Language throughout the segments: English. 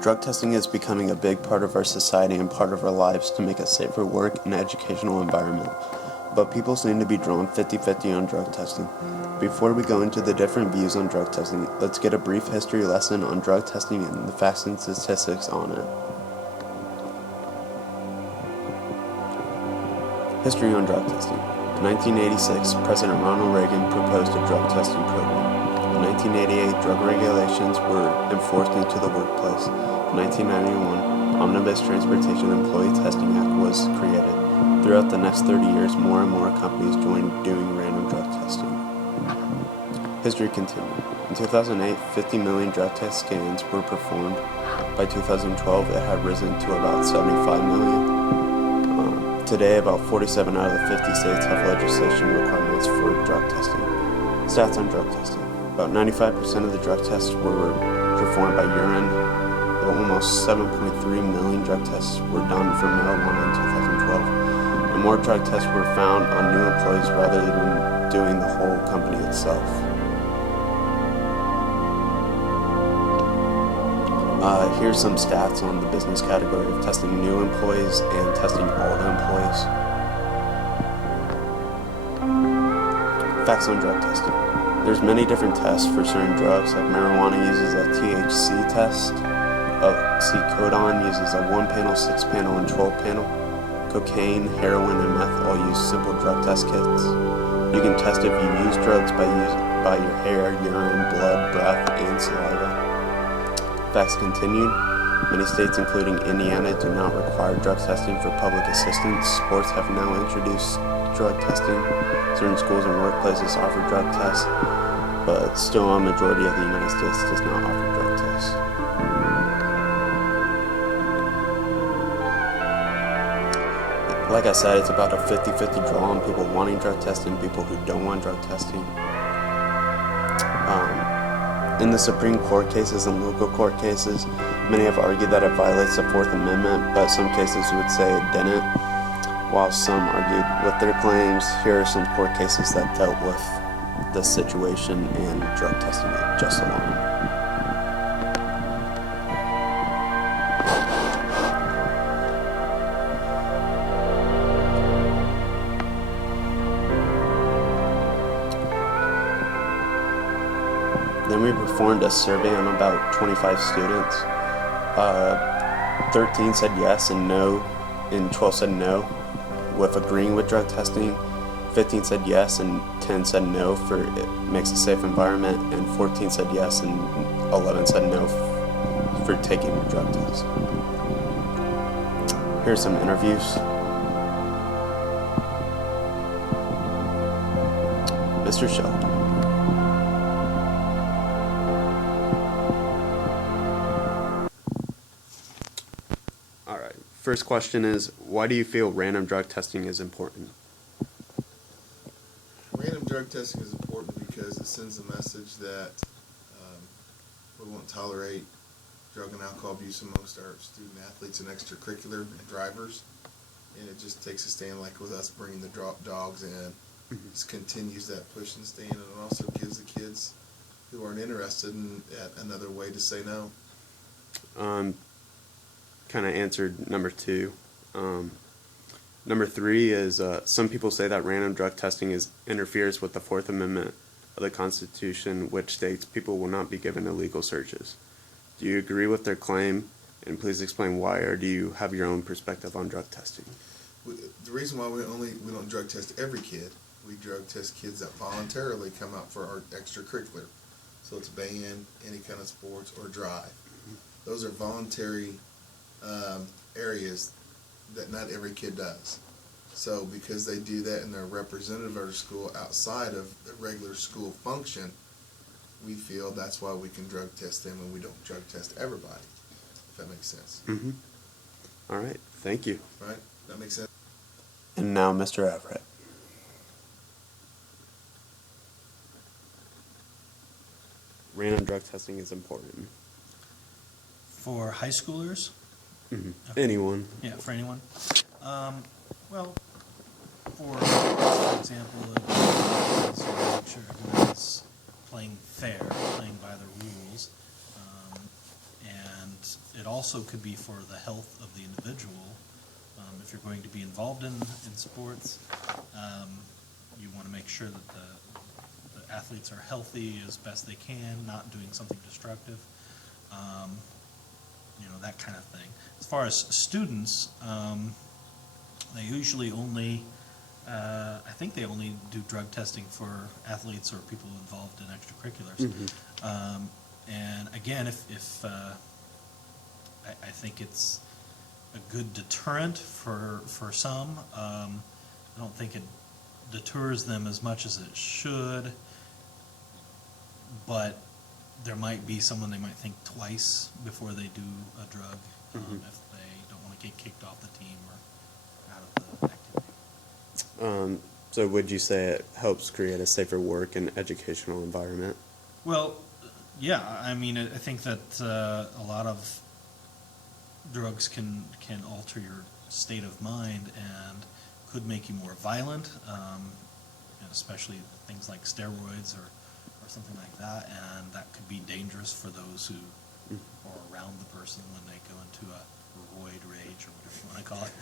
Drug testing is becoming a big part of our society and part of our lives to make a safer work and educational environment. But people seem to be drawn 50-50 on drug testing. Before we go into the different views on drug testing, let's get a brief history lesson on drug testing and the facts and statistics on it. History on drug testing. In 1986, President Ronald Reagan proposed a drug testing program. In 1988, drug regulations were enforced into the workplace. In 1991, Omnibus Transportation Employee Testing Act was created. Throughout the next 30 years, more and more companies joined doing random drug testing. History continued. In 2008, 50 million drug test scans were performed. By 2012, it had risen to about 75 million. Today, about 47 out of the 50 states have legislation requirements for drug testing. Stats on drug testing. About 95% of the drug tests were performed by urine. Almost 7.3 million drug tests were done for marijuana in 2012. And more drug tests were found on new employees rather than doing the whole company itself. Here's some stats on the business category of testing new employees and testing all the employees. Facts on drug testing. There's many different tests for certain drugs, like marijuana uses a THC test, oxycodone uses a 1-panel, 6-panel, and 12-panel. Cocaine, heroin, and meth all use simple drug test kits. You can test if you use drugs by your hair, urine, blood, breath, and saliva. Facts continued. Many states, including Indiana, do not require drug testing for public assistance. Sports have now introduced drug testing. Certain schools and workplaces offer drug tests, but still a majority of the United States does not offer drug tests. Like I said, it's about a 50-50 draw on people wanting drug testing and people who don't want drug testing. In the Supreme Court cases and local court cases, many have argued that it violates the Fourth Amendment, but some cases would say it didn't. While some argued with their claims, here are some court cases that dealt with the situation and drug testing just alone. Then we performed a survey on about 25 students. 13 said yes and no, and 12 said no, with agreeing with drug testing. 15 said yes and 10 said no for it makes a safe environment, and 14 said yes and 11 said no for taking the drug test. Here's some interviews. Mr. Shelton. First question is, why do you feel random drug testing is important? Random drug testing is important because it sends a message that we won't tolerate drug and alcohol abuse amongst our student athletes and extracurricular and drivers. And it just takes a stand, like with us bringing the drop dogs in. Just continues that push and stand, and it also gives the kids who aren't interested in another way to say no. Kind of answered number 2. Number 3 is some people say that random drug testing interferes with the Fourth Amendment of the Constitution, which states people will not be given illegal searches. Do you agree with their claim? And please explain why, or do you have your own perspective on drug testing? The reason why we don't drug test every kid, we drug test kids that voluntarily come out for our extracurricular. So it's band, any kind of sports, or drive. Those are voluntary areas that not every kid does. So because they do that and they're representative of our school outside of the regular school function, we feel that's why we can drug test them and we don't drug test everybody, if that makes sense. Mm-hmm. All right, thank you. Right, that makes sense. And now Mr. Everett. Random drug testing is important. For high schoolers? Mm-hmm. Okay. Anyone. Yeah, for anyone. Well, for example, so make sure everyone's playing fair, playing by the rules. And it also could be for the health of the individual. If you're going to be involved in sports, you want to make sure that the athletes are healthy as best they can, not doing something destructive, that kind of thing. As far as students, they usually only, I think they only do drug testing for athletes or people involved in extracurriculars. And again, if I think it's a good deterrent for some. I don't think it deters them as much as it should, but there might be someone they might think twice before they do a drug if they don't want to get kicked off the team or out of the activity. So would you say it helps create a safer work and educational environment? Well, yeah, I mean, I think that a lot of drugs can alter your state of mind and could make you more violent, and especially things like steroids or something like that, and that could be dangerous for those who are around the person when they go into a roid rage or whatever you want to call it.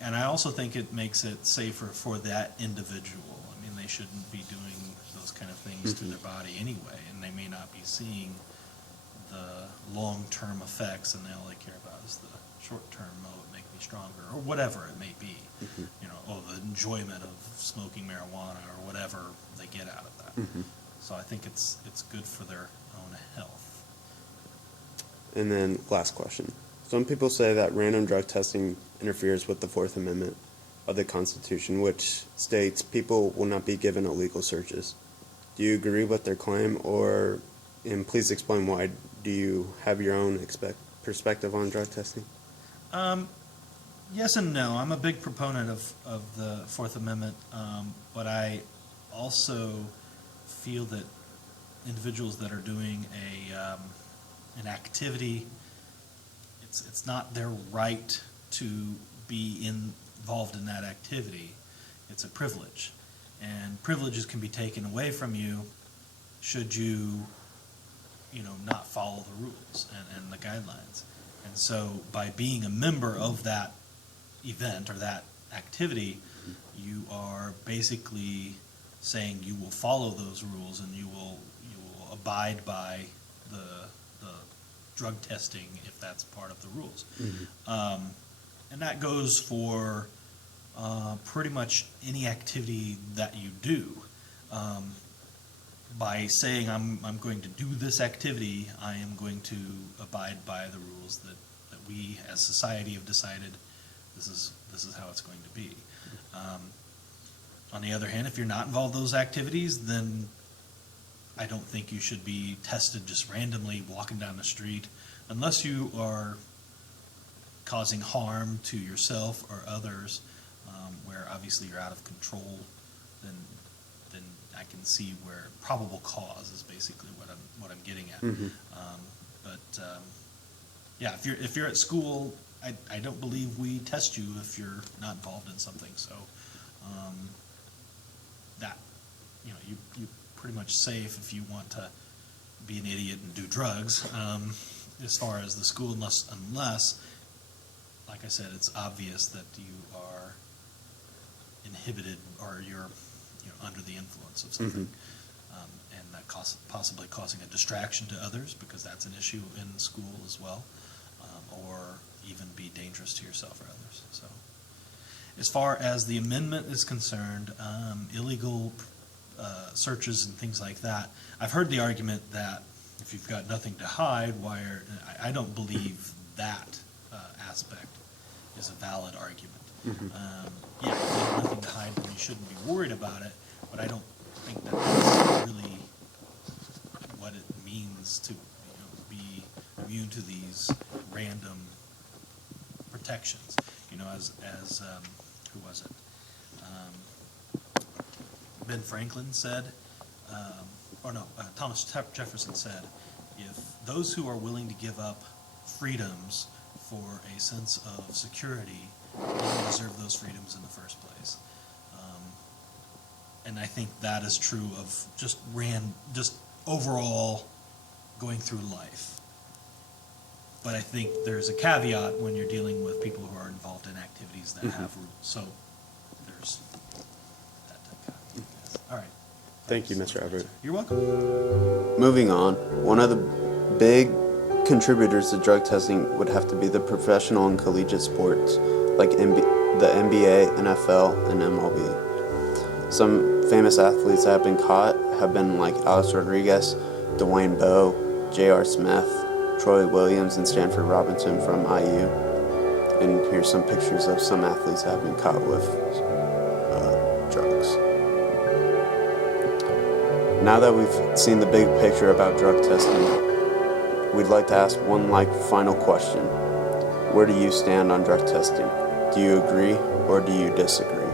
And I also think it makes it safer for that individual. I mean, they shouldn't be doing those kind of things to their body anyway, and they may not be seeing the long-term effects, and all they care about is the short-term, oh, it make me stronger, or whatever it may be. The enjoyment of smoking marijuana or whatever they get out of that. So I think it's good for their own health. And then last question. Some people say that random drug testing interferes with the Fourth Amendment of the Constitution, which states people will not be given illegal searches. Do you agree with their claim, and please explain why? Do you have your own perspective on drug testing? Yes and no. I'm a big proponent of the Fourth Amendment, but I also feel that individuals that are doing an activity, it's not their right to be involved in that activity. It's a privilege, and privileges can be taken away from you should you not follow the rules and the guidelines. And so by being a member of that event or that activity, you are basically saying you will follow those rules and you will abide by the drug testing if that's part of the rules. And that goes for pretty much any activity that you do. By saying I'm going to do this activity, I am going to abide by the rules that we as society have decided this is how it's going to be. On the other hand, if you're not involved in those activities, then I don't think you should be tested just randomly walking down the street unless you are causing harm to yourself or others, where obviously you're out of control. Then I can see where probable cause is basically what I'm getting at. Yeah, if you're at school, I don't believe we test you if you're not involved in something. So that you're pretty much safe if you want to be an idiot and do drugs. As far as the school, unless, like I said, it's obvious that you are inhibited or you're under the influence of something, and that possibly causing a distraction to others, because that's an issue in school as well, or even be dangerous to yourself or others. So, as far as the amendment is concerned, illegal searches and things like that, I've heard the argument that if you've got nothing to hide, I don't believe that aspect is a valid argument. Yeah, if you have nothing to hide, then you shouldn't be worried about it, but I don't think that that's really what it means to be immune to these random protections. As who was it? Ben Franklin said, Thomas Jefferson said, if those who are willing to give up freedoms for a sense of security don't deserve those freedoms in the first place. And I think that is true of just overall going through life. But I think there's a caveat when you're dealing with people who are involved in activities that have rules. So there's that caveat. Yes. All right. Thank you, Mr. Everett. You're welcome. Moving on, one of the big contributors to drug testing would have to be the professional and collegiate sports, like the NBA, NFL, and MLB. Some famous athletes that have been caught have been like Alex Rodriguez, Dwayne Bowe, J.R. Smith, Troy Williams, and Stanford Robinson from IU. And here's some pictures of some athletes that have been caught with drugs. Now that we've seen the big picture about drug testing, we'd like to ask one final question. Where do you stand on drug testing? Do you agree or do you disagree?